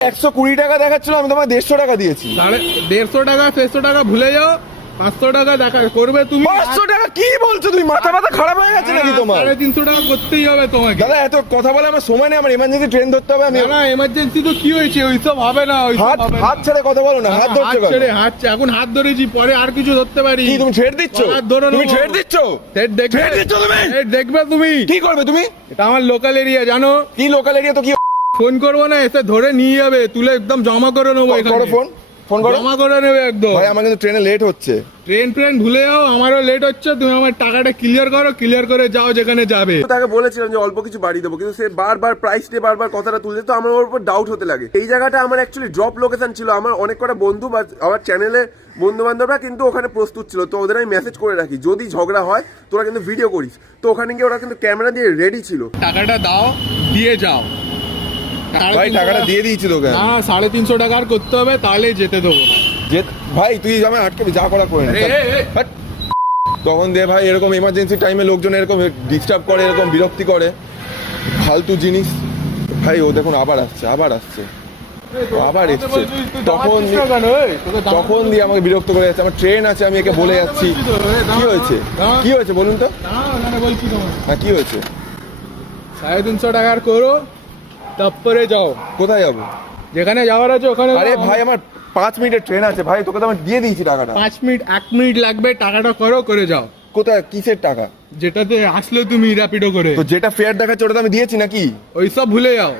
একশো কুড়ি টাকা দেখাচ্ছিল আমি তোমায় দেড়শো টাকা দিয়েছি। দেড়শো টাকা দেড়শো টাকা ভুলে যাও পাঁচশো টাকা দেখা করবে তুমি। পাঁচশো টাকা কি বলছো তুমি? মাথা মাথা খারাপ হয়ে গেছে নাকি তোমার? সাড়ে তিনশো টাকা করতেই হবে তোমাকে। দাদা এত কথা বলে আমার সময় নেই আমার এমার্জেন্সি ট্রেন ধরতে হবে আমি না এমার্জেন্সি তো কি হয়েছে? ওইসব হবে না ওইসব হাত হাত ছেড়ে কথা বলো না হাত ধরছো? ছেড়ে হাত এখন হাত ধরেছি পরে আর কিছু ধরতে পারি। কি তুমি ছেড়ে দিচ্ছ? হাত ধরে তুমি ছেড়ে দিচ্ছ? সেট দেখবে। ছেড়ে দিচ্ছ তুমি? দেখবে তুমি। কি করবে তুমি? এটা আমার লোকাল এরিয়া জানো? কি লোকাল এরিয়া তো কি ফোন করব না এসে ধরে নিয়ে যাবে তুলে একদম জমা করে নেব এখানে ফোন ফোন করো। জমা করে নেবে একদম। ভাই আমার কিন্তু ট্রেনে লেট হচ্ছে। ট্রেন ফ্রেন ভুলে যাও আমারও লেট হচ্ছে তুমি আমার টাকাটা ক্লিয়ার করো ক্লিয়ার করে যাও যেখানে যাবে। তাকে বলেছিলাম যে অল্প কিছু বাড়িয়ে দেবো কিন্তু সে বারবার প্রাইস নিয়ে বারবার কথাটা তো আমার ওর উপর ডাউট হতে লাগে। এই জায়গাটা আমার অ্যাকচুয়ালি ড্রপ লোকেশন ছিল আমার অনেক কটা বন্ধু বা আমার চ্যানেলে বন্ধু বান্ধবরা কিন্তু ওখানে প্রস্তুত ছিল তো ওদের আমি মেসেজ করে রাখি যদি ঝগড়া হয় তোরা কিন্তু ভিডিও করিস। তো ওখানে গিয়ে ওরা কিন্তু ক্যামেরা দিয়ে রেডি ছিল। টাকাটা দাও দিয়ে যাও। ভাই টাকাটা দিয়ে দিয়েছি তোকে। না সাড়ে তিনশো টাকার করতে হবে তাহলে যেতে দেবো। যে ভাই তুই আমার আটকে যা করা করে। তখন দিয়ে ভাই এরকম এমার্জেন্সি টাইমে লোকজন এরকম ডিস্টার্ব করে এরকম বিরক্তি করে। ফালতু জিনিস। ভাই ও দেখুন আবার আসছে আবার আসছে। আবার এসছে। তখন তখন দিয়ে আমাকে বিরক্ত করে যাচ্ছে। আমার ট্রেন আছে আমি একে বলে যাচ্ছি। কি হয়েছে? কি হয়েছে বলুন তো? হ্যাঁ কি হয়েছে? সাড়ে তিনশো টাকার করো। তারপরে যাও। কোথায় যাব? যেখানে যাওয়ার আছে ওখানে আরে ভাই আমার পাঁচ মিনিটের ট্রেন আছে। ভাই তোকে তো আমি দিয়ে দিয়েছি টাকাটা। পাঁচ মিনিট এক মিনিট লাগবে টাকাটা করো করে যাও। কোথায়? কিসের টাকা? যেটাতে আসলে তুমি র্যাপিডো করে। তো যেটা ফেয়ার দেখাচ্ছে ওটা তো আমি দিয়েছি নাকি? ওইসব ভুলে যাও।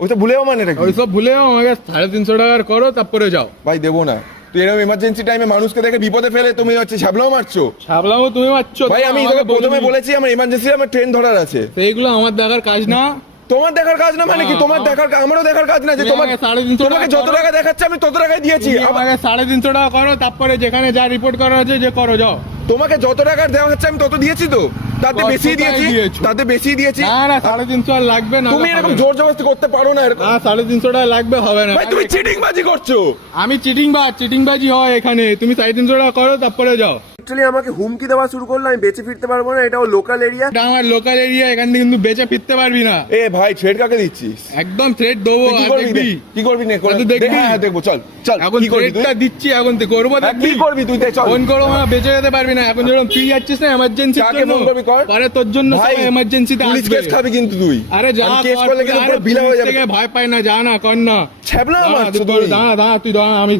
ওই তো ভুলেও মানে নাকি? ওইসব ভুলে যাও আমাকে সাড়ে তিনশো টাকার করো তারপরে যাও। ভাই দেবো না। তুই এরকম এমার্জেন্সি টাইমে মানুষকে দেখে বিপদে ফেলে তুমি হচ্ছে ছাবলাও মারছো। ছাবলামও তুমি মারছো। ভাই আমি তোকে প্রথমে বলেছি আমার এমার্জেন্সি আমার ট্রেন ধরার আছে। সেইগুলো আমার দেখার কাজ না। তোমার দেখার কাজ না মানে কি? তোমার দেখার কা- আমারও দেখার কাজ না যে তুমি তোমার সাড়ে তিনশো তোমাকে টাকা যত টাকা দেখাচ্ছে আমি তত টাকায় দিয়েছি। আমাকে সাড়ে তিনশো টাকা করো তারপরে যেখানে যা রিপোর্ট করা আছে যে করো যাও। তোমাকে যত টাকার দেওয়া হচ্ছে আমি তত দিয়েছি তো। তাতে বেশি দিয়েছি। তাতে বেশি দিয়েছি। না না সাড়ে তিনশো আর লাগবে না তুমি এরকম জোর জবরদস্তি করতে পারো না এরকম। না সাড়ে তিনশো টাকা লাগবে হবে না। ভাই তুমি চিটিং বাজি করছ। আমি চিটিং বাজ চিটিং বাজি হয় এখানে। তুমি সাড়ে তিনশো টাকা করো তারপরে যাও। লিটারালি আমাকে হুমকি দেওয়া শুরু করল আমি বেঁচে ফিরতে পারব না এটাও লোকাল এরিয়া এটা আমার লোকাল এরিয়া এখান থেকে কিন্তু বেঁচে ফিরতে পারবি না। এ ভাই ট্রেড কাকে দিচ্ছিস? একদম থ্রেড দেবো কি আর করবি দেখবি। কি করবি নে? করে তুই দেখবি? হ্যাঁ হ্যাঁ, দেখব চল চল এখন কি করবি তুই? থ্রেডটা দিচ্ছি এখন তুই করব হ্যাঁ, দেখবি। কি করবি তুই? দেখ চল। ফোন করো না বেঁচে যেতে পারবি না। এখন যেরকম তুই যাচ্ছিস না এমার্জেন্সি কাকে ফোন করবি কর? পরে তোর জন্য ভাই এমার্জেন্সিতে পুলিশ আসবে। কেস খাবি কিন্তু তুই। আরে যা আমি কেস কর, করলে কিন্তু আরে পুরো বিলা হয়ে পুলিশ যাবে। থেকে ভয় পাই না যা না কর না। ছ্যাবলা দাঁড়া, মারছো তুই তুই। দাঁড়া দাঁড়া তুই দাঁড়া আমি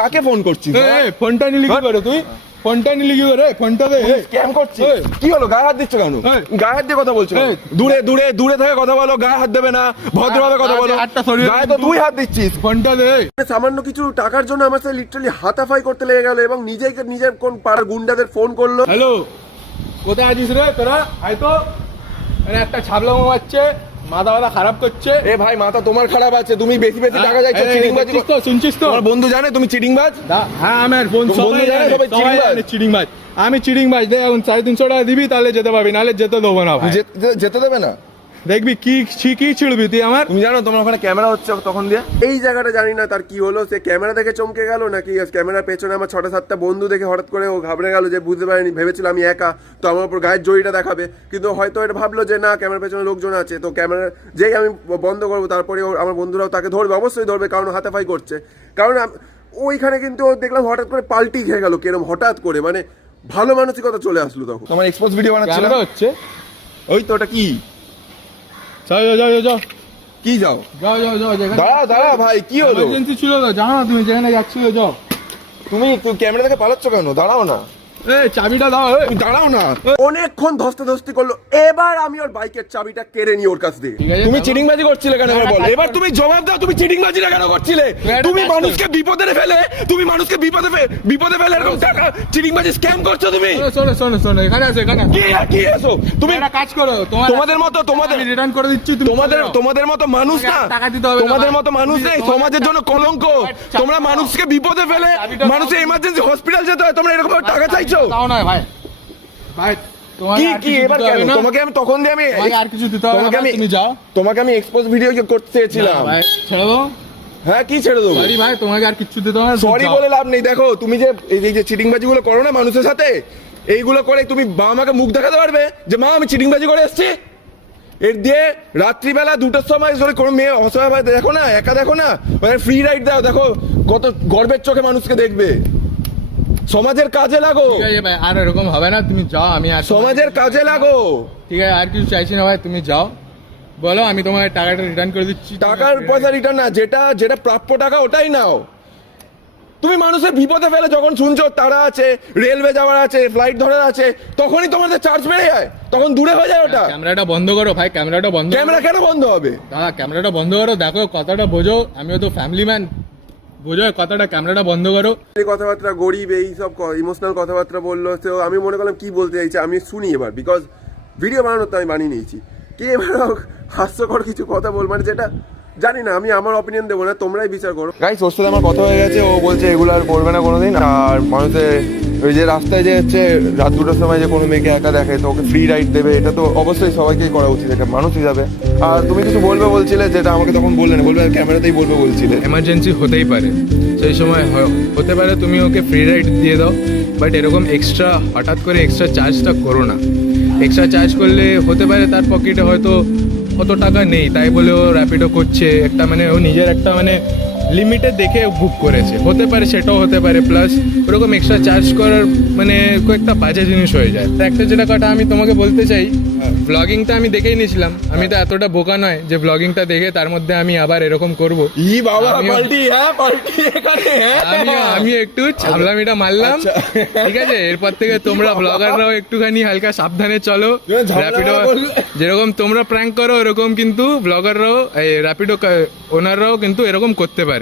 কাকে ফোন করছিস এই, এই, ফোনটা নিলি কি করে তুই? ফোনটা নিলি কি করে? ফোনটা দে এই। স্ক্যাম করছিস কি হলো? গায়ে হাত দিচ্ছ কেন। গায়ে হাত দিয়ে কথা বলছো? দূরে দূরে দূরে থেকে কথা বলো গায়ে হাত দেবে না ভদ্রভাবে কথা বলো। হাতটা সরিয়ে গায়ে তো তুই। হাত দিচ্ছিস। ফোনটা দে সামান্য কিছু টাকার জন্য আমার সাথে লিটারালি হাতাফাই করতে লেগে গেল এবং নিজেকে নিজের কোন পাড়ার গুন্ডাদের ফোন করল। হ্যালো কোথায় আছিস রে তোরা? আয় তো। মানে একটা ছাবলা মারছে মাথা মাথা খারাপ করছে। এ ভাই মাথা তোমার খারাপ আছে তুমি বেশি বেশি টাকা তো শুনছিস তো? বন্ধু জানে তুমি হ্যাঁ আমার ফোন তোর বন্ধু জানে জানে, সবাই সবাই চিটিংবাজ? চিটিংবাজ। আমি চিটিংবাজ দে এখন সাড়ে তিনশো টাকা দিবি তাহলে যেতে পারবি নাহলে যেতে দেবো না যেতে দেবে না? দেখবি কি কি- কি ছিড়বি তুই আমার? তুমি জানো তোমার ওখানে ক্যামেরা হচ্ছে তখন দিয়ে? এই জায়গাটা জানি না তার কি হলো সে ক্যামেরা দেখে চমকে গেল নাকি ক্যামেরার পেছনে আমার ছটা সাতটা বন্ধু দেখে হঠাৎ করে ও ঘাবড়ে গেল যে বুঝতে পারিনি ভেবেছিল আমি একা তো আমার উপর গায়ের জড়িটা দেখাবে। কিন্তু হয়তো এটা ভাবলো যে না ক্যামেরার পেছনে লোকজন আছে তো ক্যামেরা যেই আমি বন্ধ করব তারপরে আমার বন্ধুরাও তাকে ধরবে অবশ্যই ধরবে কারণ ও হাতাফাই করছে। কারণ ওইখানে কিন্তু দেখলাম হঠাৎ করে পাল্টি খেয়ে গেল কেরম হঠাৎ করে মানে ভালো মানসিকতা চলে আসলো তখন। তোমার এক্সপোজ ভিডিও বানাচ্ছিল হচ্ছে? ওই তো ওটা কি? যাও যাও যাও যাও। কি যাও? যাও যাও যাও দাঁড়া দাঁড়া ভাই কি হলো? এমার্জেন্সি ছিল না জানো না তুমি যেখানে যাচ্ছিলে যাও। তুমি ক্যামেরা থেকে পালাচ্ছ কেন? দাঁড়াও না। চাবিটা দাও এই। দাঁড়াও না। অনেকক্ষণ ধস্তাধস্তি করল। এবার আমি ওর বাইকের চাবিটা কেড়ে নিই ওর কাছ থেকে তুমি দাও। করছিলে কেন? এবার বল। এবার তুমি জবাব দাও তুমি চিটিং কেন করছিলে? একটা তুমি কাজ মানুষকে বিপদে ফেলে তুমি মানুষকে বিপদে বিপদে ফেলে এরকম টাকা স্ক্যাম করছ তুমি? শোনো, শোনো শোনো শোনো এখানে আছে এখানে কি কি এসো? তুমি তুমি একটা কাজ করো তোমাদের মতো তোমাদের রিটার্ন করে দিচ্ছি তোমাদের তোমাদের মতো মানুষ না। টাকা দিতে হবে তোমাদের মতো মানুষ নেই সমাজের জন্য কলঙ্ক। তোমরা মানুষকে বিপদে ফেলে মানুষের এমার্জেন্সি হসপিটাল যেতে হয় তোমরা এরকম টাকা চাইছো? দাও না ভাই। ভাই কি কি এবার কেন? তোমাকে আমি তখন দিয়ে আমি আর কিছু দিতে হবে তোমাকে ভাই, আমি তুমি যাও। তোমাকে আমি এক্সপোজ ভিডিও করতে চেয়েছিলাম। ভাই ছেড়ে দাও হ্যাঁ কি ছেড়ে দেবো? সরি ভাই তোমাকে আর কিছু দিতে হবে সরি বলে লাভ নেই। দেখো তুমি যে এই যে- যে চিটিংবাজি গুলো করো না মানুষের সাথে এইগুলো করে তুমি বাবা মাকে মুখ দেখাতে পারবে যে মা আমি চিটিংবাজি করে এসেছি। এর দিয়ে রাত্রিবেলা দুটোর সময় ধরে কোনো মেয়ে অসহায় দেখো না একা দেখো না ফ্রি রাইড দাও দেখো কত গর্বের চোখে মানুষকে দেখবে। সমাজের কাজে লাগো। ঠিক আছে ভাই আর এরকম হবে না তুমি যাও আমি আর সমাজের কাজে লাগো। ঠিক আছে আর কিছু চাইছি না ভাই তুমি যাও। বলো আমি তোমার টাকাটা রিটার্ন করে দিচ্ছি। টাকার পয়সা রিটার্ন না যেটা যেটা প্রাপ্য টাকা ওটাই নাও। তুমি মানুষের বিপদে ফেলে যখন শুনছো তারা আছে রেলওয়ে যাওয়ার আছে ফ্লাইট ধরার আছে তখনই তোমাদের চার্জ বেড়ে যায় তখন দূরে হয়ে যায় ওটা। ক্যামেরাটা বন্ধ করো ভাই ক্যামেরাটা বন্ধ ক্যামেরা কেন বন্ধ হবে? দাদা ক্যামেরাটা বন্ধ করো দেখো কথাটা বোঝো আমিও তো ফ্যামিলি ম্যান বোঝো কথাটা ক্যামেরাটা বন্ধ করো। এই কথাবার্তা গরিব এই সব ইমোশনাল কথাবার্তা বলল তো আমি মনে করলাম কি বলতে চাইছে আমি শুনি এবার বিকজ ভিডিও বানানোর তো আমি বানিয়ে নিয়েছি। কে এবার হাস্যকর কিছু কথা বল মানে যেটা জানি না আমি আমার অপিনিয়ন দেবো না তোমরাই বিচার করো। গাইস ওর সাথে আমার কথা হয়ে গেছে ও বলছে এগুলো আর করবে না কোনোদিন আর মানুষের ওই যে রাস্তায় যে হচ্ছে রাত দুটোর সময় যে কোনো মেয়েকে একা দেখে, তো ওকে ফ্রি রাইড দেবে, এটা তো অবশ্যই সবাইকেই করা উচিত একটা মানুষ হিসাবে আর তুমি কিছু বলবে বলছিলে যেটা আমাকে তখন বললে না, বলবে ক্যামেরাতেই বলবে বলছিলে। এমার্জেন্সি হতেই পারে, সেই সময় হতে পারে তুমি ওকে ফ্রি রাইড দিয়ে দাও বাট এরকম এক্সট্রা হঠাৎ করে এক্সট্রা চার্জটা করো না। এক্সট্রা চার্জ করলে হতে পারে তার পকেটে হয়তো কত টাকা নেই, তাই বলে ও র্যাপিডো করছে, একটা মানে ও নিজের একটা মানে লিমিটে দেখে বুক করেছে। হতে পারে সেটাও হতে পারে প্লাস ওরকম এক্সট্রা চার্জ করার মানে কয়েকটা বাজে জিনিস হয়ে যায়। তো একটা যেটা কথা আমি তোমাকে বলতে চাই ব্লগিংটা আমি দেখেই নিয়েছিলাম। আমি তো এতটা বোকা নয় যে ব্লগিংটা দেখে তার মধ্যে আমি আবার এরকম করব। ই বাবা পাল্টি হ্যাঁ পাল্টি এখানে হ্যাঁ। আমি আমি একটু চাবলামিটা মারলাম। আচ্ছা। ঠিক আছে এরপর থেকে তোমরা ব্লগাররাও একটুখানি হালকা সাবধানে চলো। র্যাপিডো যেরকম তোমরা প্র্যাঙ্ক করো এরকম কিন্তু ব্লগাররাও এই র্যাপিডো ওনাররাও কিন্তু এরকম করতে পারে।